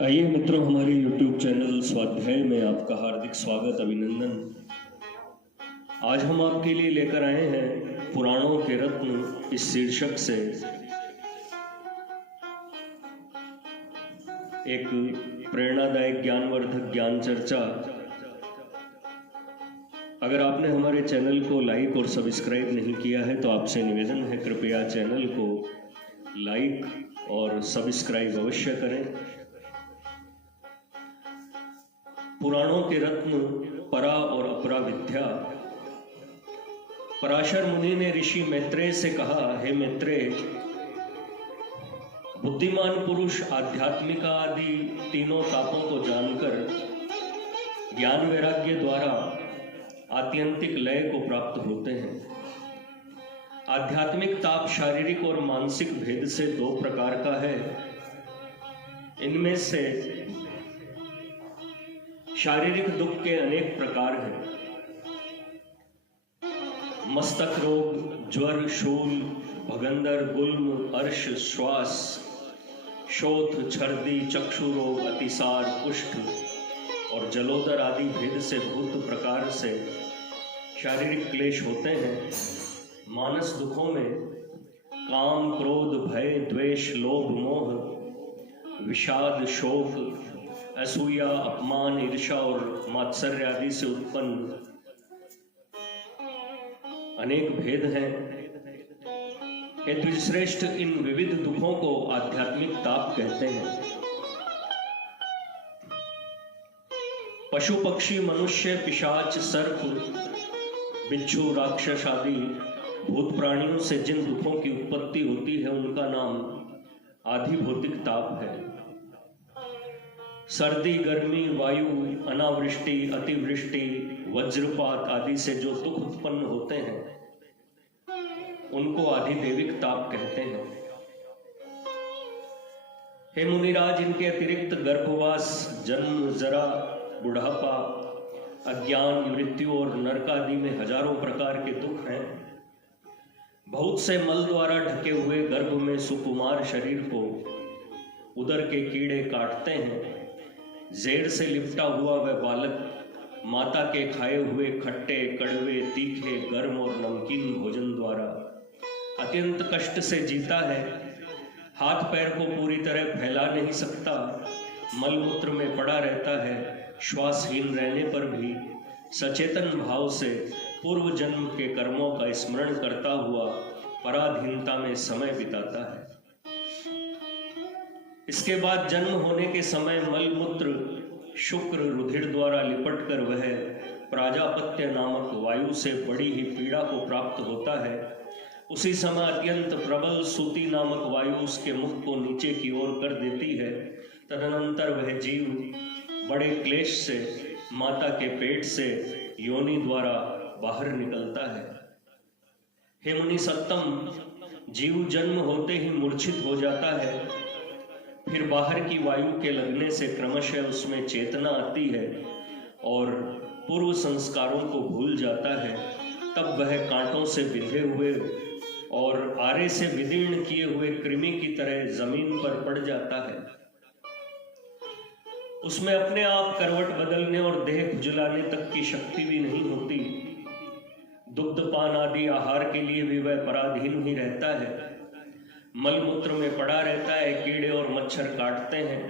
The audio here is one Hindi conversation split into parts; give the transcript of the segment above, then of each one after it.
आइए मित्रों, हमारे YouTube चैनल स्वाध्याय में आपका हार्दिक स्वागत, अभिनंदन। आज हम आपके लिए लेकर आए हैं पुराणों के रत्न इस शीर्षक से एक प्रेरणादायक ज्ञानवर्धक ज्ञान चर्चा। अगर आपने हमारे चैनल को लाइक और सब्सक्राइब नहीं किया है तो आपसे निवेदन है, कृपया चैनल को लाइक और सब्सक्राइब अवश्य करें। पुराणों के रत्न परा और अपरा विद्या। पराशर मुनि ने ऋषि मैत्रेय से कहा, हे मैत्रेय, बुद्धिमान पुरुष आध्यात्मिक आदि तीनों तापों को जानकर ज्ञान वैराग्य द्वारा आत्यंतिक लय को प्राप्त होते हैं। आध्यात्मिक ताप शारीरिक और मानसिक भेद से दो प्रकार का है। इनमें से शारीरिक दुख के अनेक प्रकार हैं। मस्तक रोग, ज्वर, शूल, भगंदर, गुल्म, अर्श, श्वास, शोथ, छर्दी, चक्षु रोग, अतिसार, कुष्ठ और जलोदर आदि भेद से भूत प्रकार से शारीरिक क्लेश होते हैं। मानस दुखों में काम, क्रोध, भय, द्वेष, लोभ, मोह, विषाद, शोक, असूया, अपमान, ईर्ष्या और मात्सर्य आदि से उत्पन्न अनेक भेद हैं। ये द्विश्रेष्ठ इन विविध दुखों को आध्यात्मिक ताप कहते हैं। पशु, पक्षी, मनुष्य, पिशाच, सर्प, बिच्छू, राक्षस आदि भूत प्राणियों से जिन दुखों की उत्पत्ति होती है उनका नाम आधि भौतिक ताप है। सर्दी, गर्मी, वायु, अनावृष्टि, अतिवृष्टि, वज्रपात आदि से जो दुख उत्पन्न होते हैं उनको आधिदैविक ताप कहते हैं। हे मुनिराज, इनके अतिरिक्त गर्भवास, जन्म, जरा, बुढ़ापा, अज्ञान, मृत्यु और नरक आदि में हजारों प्रकार के दुख हैं। बहुत से मल द्वारा ढके हुए गर्भ में सुकुमार शरीर को उदर के कीड़े काटते हैं। जेर से लिपटा हुआ वह बालक माता के खाए हुए खट्टे, कड़वे, तीखे, गर्म और नमकीन भोजन द्वारा अत्यंत कष्ट से जीता है। हाथ पैर को पूरी तरह फैला नहीं सकता, मलमूत्र में पड़ा रहता है। श्वासहीन रहने पर भी सचेतन भाव से पूर्व जन्म के कर्मों का स्मरण करता हुआ पराधीनता में समय बिताता है। इसके बाद जन्म होने के समय मलमूत्र, शुक्र, रुधिर द्वारा लिपटकर वह प्राजापत्य नामक वायु से बड़ी ही पीड़ा को प्राप्त होता है। उसी समय अत्यंत प्रबल सूती नामक वायु उसके मुख को नीचे की ओर कर देती है। तदनंतर वह जीव बड़े क्लेश से माता के पेट से योनि द्वारा बाहर निकलता है। हे मुनि सत्तम, जीव जन्म होते ही मूर्छित हो जाता है। फिर बाहर की वायु के लगने से क्रमशः उसमें चेतना आती है और पूर्व संस्कारों को भूल जाता है। तब वह कांटों से बिंधे हुए और आरे से विदीर्ण किए हुए कृमि की तरह जमीन पर पड़ जाता है। उसमें अपने आप करवट बदलने और देह खुजलाने तक की शक्ति भी नहीं होती। दुग्धपान आदि आहार के लिए भी वह पराधीन ही रहता है। मलमूत्र में पड़ा रहता है, कीड़े और मच्छर काटते हैं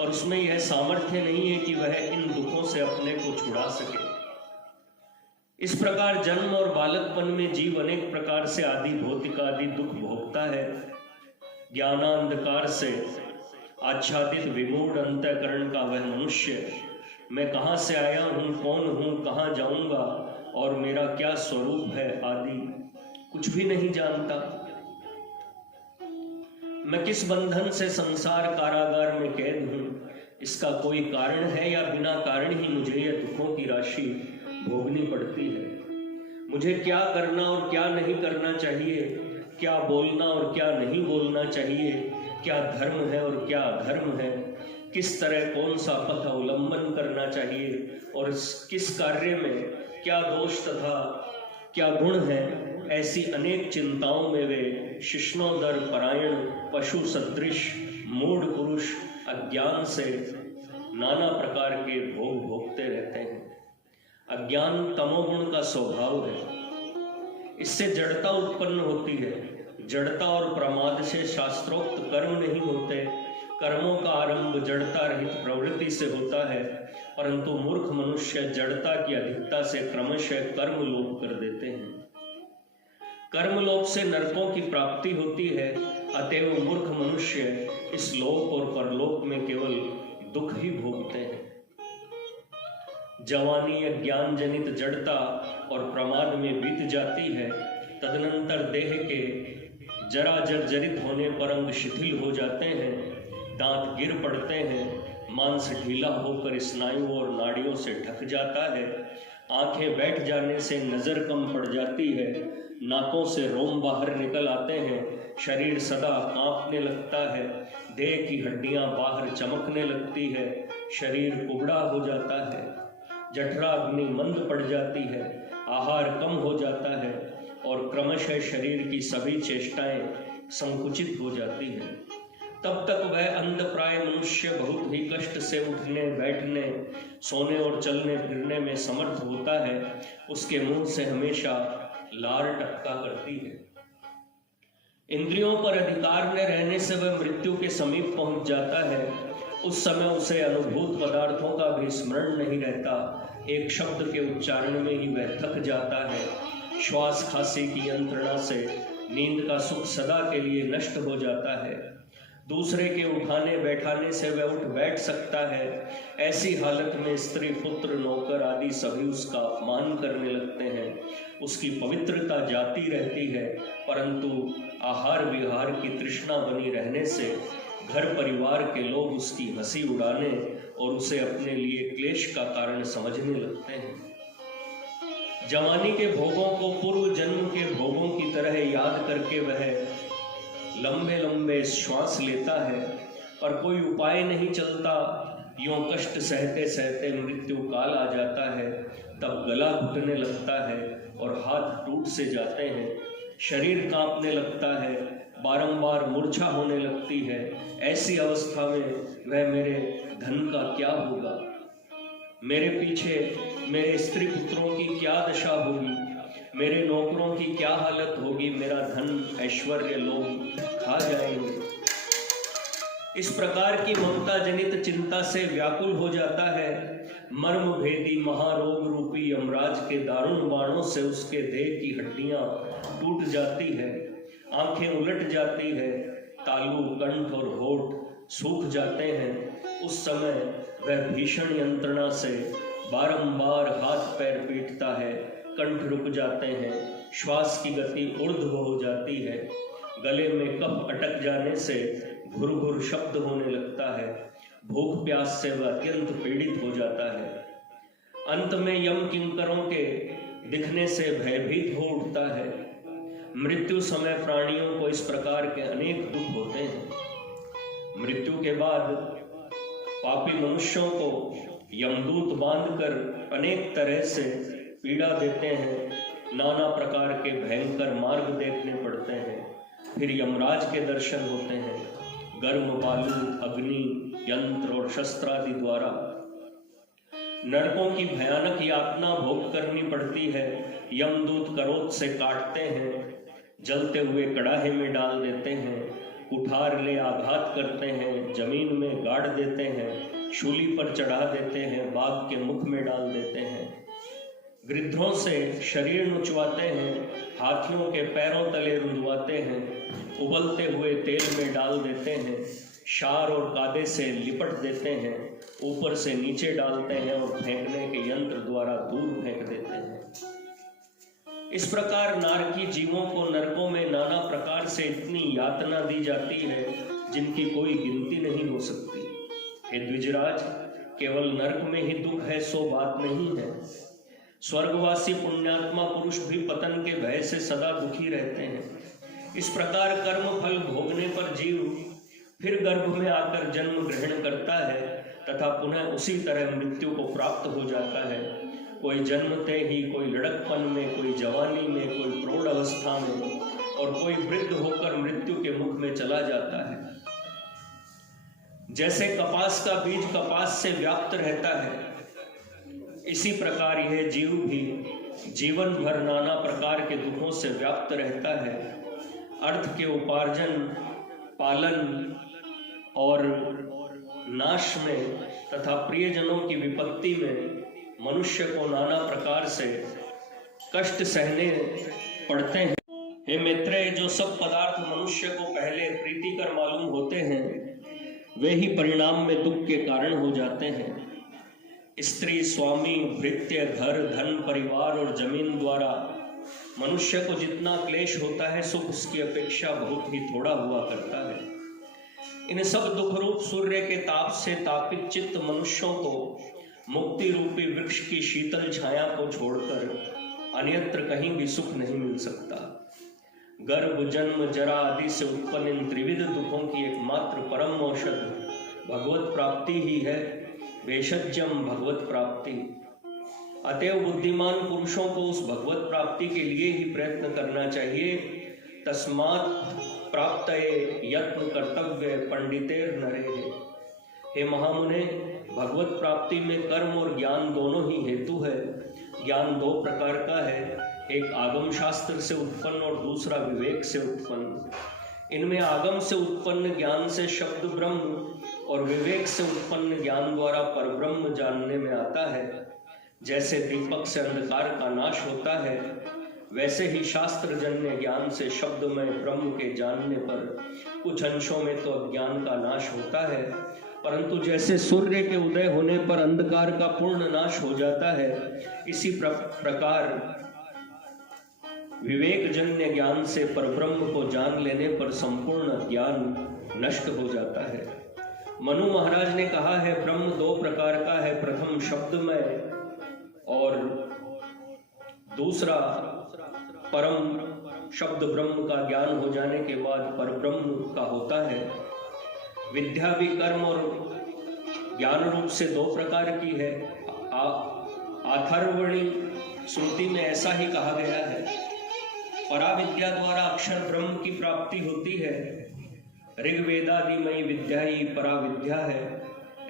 और उसमें यह सामर्थ्य नहीं है कि वह इन दुखों से अपने को छुड़ा सके। इस प्रकार जन्म और बालकपन में जीव अनेक प्रकार से आदि भौतिक आदि दुख भोगता है। ज्ञानांधकार से आच्छादित विमूढ़ अंतःकरण का वह मनुष्य मैं कहाँ से आया हूँ, कौन हूँ, कहाँ जाऊंगा और मेरा क्या स्वरूप है आदि कुछ भी नहीं जानता। मैं किस बंधन से संसार कारागार में कैद हूँ, इसका कोई कारण है या बिना कारण ही मुझे यह दुखों की राशि भोगनी पड़ती है। मुझे क्या करना और क्या नहीं करना चाहिए, क्या बोलना और क्या नहीं बोलना चाहिए, क्या धर्म है और क्या अधर्म है, किस तरह कौन सा पथ अवलंबन करना चाहिए और किस कार्य में क्या दोष तथा क्या गुण है, ऐसी अनेक चिंताओं में वे शिष्णोदर परायण पशु सदृश मूढ़ पुरुष अज्ञान से नाना प्रकार के भोग भोगते रहते हैं। अज्ञान तमोगुण का स्वभाव है, इससे जड़ता उत्पन्न होती है। जड़ता और प्रमाद से शास्त्रोक्त कर्म नहीं होते। कर्मों का आरंभ जड़ता रहित प्रवृत्ति से होता है, परंतु मूर्ख मनुष्य जड़ता की अधिकता से क्रमशः कर्म लोप कर देते हैं। कर्म लोप से नरकों की प्राप्ति होती है, अतएव मूर्ख मनुष्य इस लोक और परलोक में केवल दुख ही भोगते हैं। जवानी अज्ञान जनित जड़ता और प्रमाद में बीत जाती है। तदनंतर देह के जरा जर्जरित होने पर अंग शिथिल हो जाते हैं, दांत गिर पड़ते हैं, मांस ढीला होकर स्नायुओं और नाड़ियों से ढक जाता है, आंखें बैठ जाने से नजर कम पड़ जाती है, नाकों से रोम बाहर निकल आते हैं, शरीर सदा कांपने लगता है, देह की हड्डियां बाहर चमकने लगती है, शरीर कुबड़ा हो जाता है, जठरा अग्नि मंद पड़ जाती है, आहार कम हो जाता है और क्रमशः शरीर की सभी चेष्टाएं संकुचित हो जाती है। तब तक वह अंधप्राय मनुष्य बहुत ही कष्ट से उठने बैठने सोने और चलने फिरने में समर्थ होता है। उसके मुंह से हमेशा लार टपका करती है। इंद्रियों पर अधिकार में रहने से वह मृत्यु के समीप पहुंच जाता है। उस समय उसे अनुभूत पदार्थों का भी स्मरण नहीं रहता। एक शब्द के उच्चारण में ही वह थक जाता है। श्वास खांसी की यंत्रणा से नींद का सुख सदा के लिए नष्ट हो जाता है। दूसरे के उठाने बैठाने से वह उठ बैठ सकता है। ऐसी हालत में स्त्री पुत्र नौकर आदि सभी उसका अपमान करने लगते हैं। उसकी पवित्रता जाती रहती है, परंतु आहार विहार की तृष्णा बनी रहने से घर परिवार के लोग उसकी हंसी उड़ाने और उसे अपने लिए क्लेश का कारण समझने लगते हैं। जवानी के भोगों को पूर्व जन्म के भोगों की तरह याद करके वह लंबे लंबे श्वास लेता है, पर कोई उपाय नहीं चलता। यूं कष्ट सहते सहते मृत्यु काल आ जाता है। तब गला घुटने लगता है और हाथ टूट से जाते हैं, शरीर कांपने लगता है, बारंबार मूर्छा होने लगती है। ऐसी अवस्था में वह मेरे धन का क्या होगा, मेरे पीछे मेरे स्त्री पुत्रों की क्या दशा होगी, मेरे नौकरों की क्या हालत होगी, मेरा धन ऐश्वर्य लोग खा जाएंगे। इस प्रकार की ममता जनित चिंता से व्याकुल हो जाता है। मर्म भेदी महारोग रूपी यमराज के दारुण बाणों से उसके देह की हड्डियां टूट जाती है, आंखें उलट जाती है, तालू कंठ और होठ सूख जाते हैं। उस समय वह भीषण यंत्रणा से बारंबार हाथ पैर पीटता है, कंठ रुक जाते हैं, श्वास की गति ऊर्ध्व हो जाती है, गले में कफ अटक जाने से घुर घुर शब्द होने लगता है, भूख प्यास से वह अत्यंत पीड़ित हो जाता है। अंत में यम किंकरों के दिखने से भयभीत हो उठता है। मृत्यु समय प्राणियों को इस प्रकार के अनेक दुख होते हैं। मृत्यु के बाद पापी मनुष्यों को यमदूत बांधकर अनेक तरह से पीड़ा देते हैं, नाना प्रकार के भयंकर मार्ग देखने पड़ते हैं। फिर यमराज के दर्शन होते हैं, गर्म बालू अग्नि यंत्र और शस्त्र आदि द्वारा नरकों की भयानक यातना भोग करनी पड़ती है। यमदूत करोध से काटते हैं, जलते हुए कड़ाहे में डाल देते हैं, कुठार ले आघात करते हैं, जमीन में गाड़ देते हैं, शूली पर चढ़ा देते हैं, बाघ के मुख में डाल देते हैं, गिद्धों से शरीर नुचवाते हैं, हाथियों के पैरों तले रुंधवाते हैं, उबलते हुए तेल में डाल देते हैं, शार और कादे से लिपट देते हैं, ऊपर से नीचे डालते हैं और फेंकने के यंत्र द्वारा दूर फेंक देते हैं। इस प्रकार नारकी जीवों को नरकों में नाना प्रकार से इतनी यातना दी जाती है जिनकी कोई गिनती नहीं हो सकती। हे द्विजराज, केवल नरक में ही दुख है सो बात नहीं है। स्वर्गवासी पुण्यात्मा पुरुष भी पतन के भय से सदा दुखी रहते हैं। इस प्रकार कर्म फल भोगने पर जीव फिर गर्भ में आकर जन्म ग्रहण करता है तथा पुनः उसी तरह मृत्यु को प्राप्त हो जाता है। कोई जन्मते ही, कोई लड़कपन में, कोई जवानी में, कोई प्रौढ़ अवस्था में और कोई वृद्ध होकर मृत्यु के मुख में चला जाता है। जैसे कपास का बीज कपास से व्याप्त रहता है, इसी प्रकार यह जीव भी जीवन भर नाना प्रकार के दुखों से व्याप्त रहता है। अर्थ के उपार्जन, पालन और नाश में तथा प्रियजनों की विपत्ति में मनुष्य को नाना प्रकार से कष्ट सहने पड़ते हैं। हे मैत्रेय, जो सब पदार्थ मनुष्य को पहले प्रीतिकर मालूम होते हैं, वे ही परिणाम में दुख के कारण हो जाते हैं। स्त्री, स्वामी, भृत्य, घर, धन, परिवार और जमीन द्वारा मनुष्य को जितना क्लेश होता है, सुख उसकी अपेक्षा बहुत ही थोड़ा हुआ करता है। इन सब दुख रूप सूर्य के ताप से तापित चित्त मनुष्यों को मुक्ति रूपी वृक्ष की शीतल छाया को छोड़कर अन्यत्र कहीं भी सुख नहीं मिल सकता। गर्भ, जन्म, जरा आदि से उत्पन्न इन त्रिविध दुखों की एकमात्र परम औषध भगवत प्राप्ति ही है। भेषजम भगवत प्राप्ति। अतएव बुद्धिमान पुरुषों को उस भगवत प्राप्ति के लिए ही प्रयत्न करना चाहिए। तस्मात् प्राप्तये यत्न कर्तव्य पंडितेर नरेः। हे महामुने, भगवत प्राप्ति में कर्म और ज्ञान दोनों ही हेतु है। ज्ञान दो प्रकार का है, एक आगम शास्त्र से उत्पन्न और दूसरा विवेक से उत्पन्न। इनमें आगम से उत्पन्न ज्ञान से शब्द ब्रह्म और विवेक से उत्पन्न ज्ञान द्वारा परब्रह्म जानने में आता है। जैसे दीपक से अंधकार का नाश होता है, वैसे ही शास्त्र जन्य ज्ञान से शब्द में ब्रह्म के जानने पर कुछ अंशों में तो अज्ञान का नाश होता है, परंतु जैसे सूर्य के उदय होने पर अंधकार का पूर्ण नाश हो जाता है, इसी प्रकार विवेक जन्य ज्ञान से परब्रह्म को जान लेने पर संपूर्ण ज्ञान नष्ट हो जाता है। मनु महाराज ने कहा है, ब्रह्म दो प्रकार का है, प्रथम शब्दमय और दूसरा परम शब्द ब्रह्म का ज्ञान हो जाने के बाद परब्रह्म का होता है। विद्या भी कर्म और ज्ञान रूप से दो प्रकार की है। अथर्वणी श्रुति में ऐसा ही कहा गया है। पराविद्या द्वारा अक्षर ब्रह्म की प्राप्ति होती है। ऋग्वेदादिमयी विद्या ही पराविद्या है।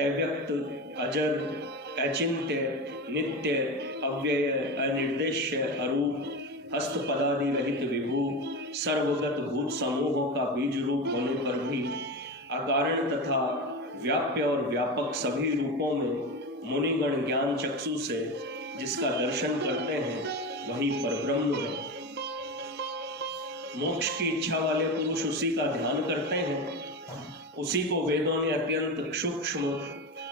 अव्यक्त, अजर, अचिंत्य, नित्य, अव्यय, अनिर्देश्य, अरूप, हस्तपदादि रहित विभू, सर्वगत भूत समूहों का बीज रूप होने पर भी अकारण तथा व्याप्य और व्यापक सभी रूपों में मुनिगण ज्ञान चक्षु से जिसका दर्शन करते हैं, वही परब्रह्म है। मोक्ष की इच्छा वाले पुरुष उसी का ध्यान करते हैं। उसी को वेदों ने अत्यंत सूक्ष्म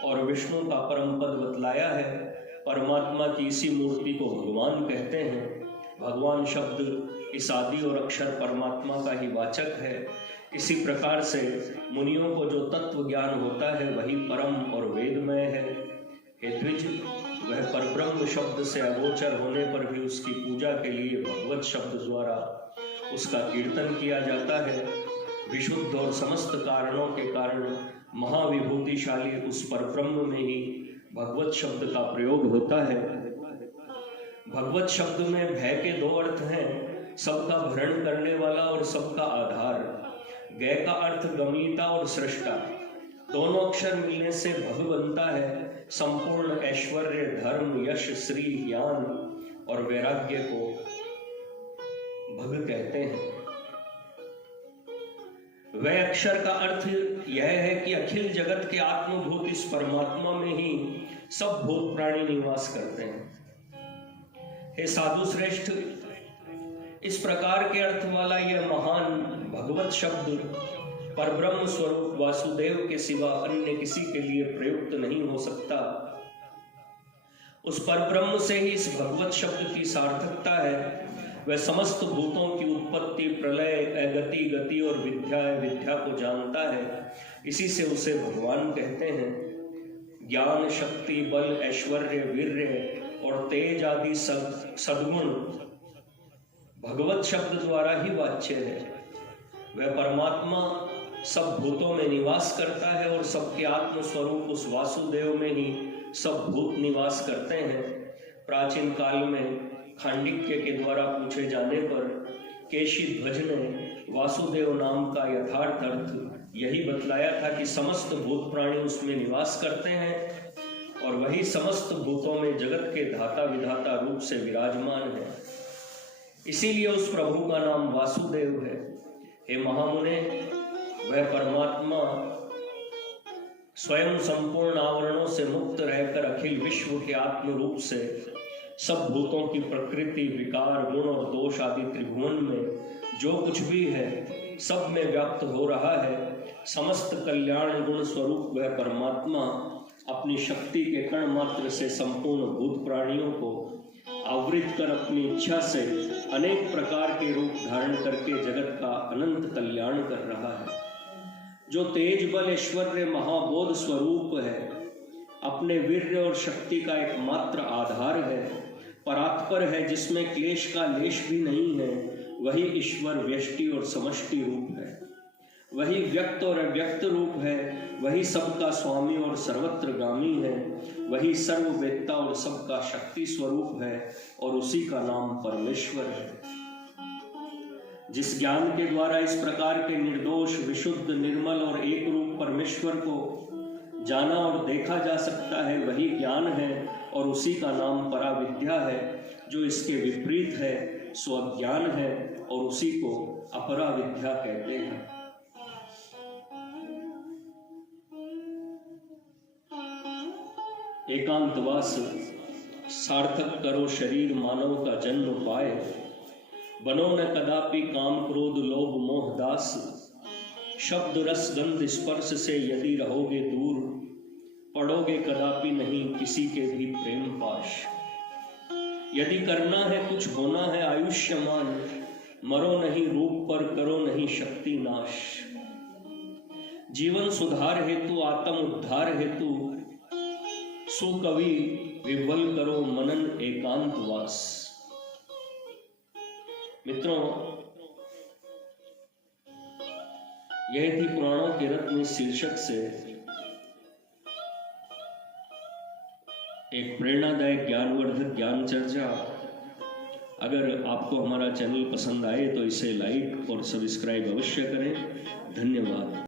और विष्णु का परम पद बतलाया है। परमात्मा की इसी मूर्ति को भगवान कहते हैं। भगवान शब्द इस आदि और अक्षर परमात्मा का ही वाचक है। इसी प्रकार से मुनियों को जो तत्व ज्ञान होता है, वही परम और वेदमय है। हे द्विज, वह परब्रह्म शब्द से अगोचर होने पर भी उसकी पूजा के लिए भगवत शब्द द्वारा उसका कीर्तन किया जाता है। विशुद्ध और समस्त कारणों के कारण महाविभूतिशाली उस परब्रह्म में ही भगवत शब्द का प्रयोग होता है। भगवत शब्द में भय के दो अर्थ हैं, सबका भरण करने वाला और सबका आधार। गय का अर्थ गमयिता और सृष्टा। दोनों अक्षर मिलने से भग बनता है। संपूर्ण ऐश्वर्य, धर्म, यश, श्री, ज्ञान और वैराग्य को भग कहते हैं। वह अक्षर का अर्थ यह है कि अखिल जगत के आत्मभूत इस परमात्मा में ही सब भूत प्राणी निवास करते हैं। हे साधु श्रेष्ठ, इस प्रकार के अर्थ वाला यह महान भगवत शब्द परब्रह्म स्वरूप वासुदेव के सिवा अन्य किसी के लिए प्रयुक्त नहीं हो सकता। उस परब्रह्म से ही इस भगवत शब्द की सार्थकता है। वह समस्त भूतों की उत्पत्ति, प्रलय, अगति, गति और विद्या को जानता है। इसी से उसे भगवान कहते हैं। ज्ञान, शक्ति, बल, ऐश्वर्य, वीर्य और तेज आदि सद्गुण भगवत शब्द द्वारा ही वाच्य है। वह परमात्मा सब भूतों में निवास करता है और सबके आत्म स्वरूप उस वासुदेव में ही सब भूत निवास करते हैं। प्राचीन काल में खांडिक्य के द्वारा पूछे जाने पर केशी ध्वज ने वासुदेव नाम का यथार्थ अर्थ यही बतलाया था कि समस्त भूत प्राणी उसमें निवास करते हैं और वही समस्त भूतों में जगत के धाता विधाता रूप से विराजमान है। इसीलिए उस प्रभु का नाम वासुदेव है। हे महामुने, वह परमात्मा स्वयं संपूर्ण आवरणों से मुक्त रहकर अखिल विश्व के आत्म रूप से सब भूतों की प्रकृति, विकार, गुण और दोष आदि त्रिभुवन में जो कुछ भी है सब में व्याप्त हो रहा है। समस्त कल्याण गुण स्वरूप वह परमात्मा अपनी शक्ति के कण मात्र से संपूर्ण भूत प्राणियों को आवृत कर अपनी इच्छा से अनेक प्रकार के रूप धारण करके जगत का अनंत कल्याण कर रहा है। जो तेज बल ऐश्वर्य महाबोध स्वरूप है, अपने वीर्य और शक्ति का एकमात्र आधार है, परात्पर है, जिसमें क्लेश का लेश भी नहीं है, वही ईश्वर व्यष्टि और समष्टि रूप है। वही व्यक्त और अव्यक्त रूप है, वही सबका स्वामी और सर्वत्रगामी है, वही सर्ववेत्ता और सबका शक्ति स्वरूप है और उसी का नाम परमेश्वर है। जिस ज्ञान के द्वारा इस प्रकार के निर्दोष, विशुद्ध, निर्मल और एक रूप परमेश्वर को जाना और देखा जा सकता है, वही ज्ञान है और उसी का नाम पराविद्या है। जो इसके विपरीत है सो अज्ञान है और उसी को अपराविद्या कहते हैं। एकांतवास सार्थक करो शरीर मानव का जन्म पाए, बनो न कदापि काम क्रोध लोभ मोह दास। शब्द रस गंध स्पर्श से यदि रहोगे दूर, पड़ोगे कदापि नहीं किसी के भी प्रेम पाश। यदि करना है कुछ होना है आयुष्यमान, मरो नहीं रूप पर करो नहीं शक्ति नाश। जीवन सुधार हेतु आत्म उद्धार हेतु सुकवि विवल करो मनन एकांतवास। मित्रों, यह थी पुराणों के रत्न शीर्षक से एक प्रेरणादायक ज्ञानवर्धक ज्ञान चर्चा। अगर आपको हमारा चैनल पसंद आए तो इसे लाइक और सब्सक्राइब अवश्य करें। धन्यवाद।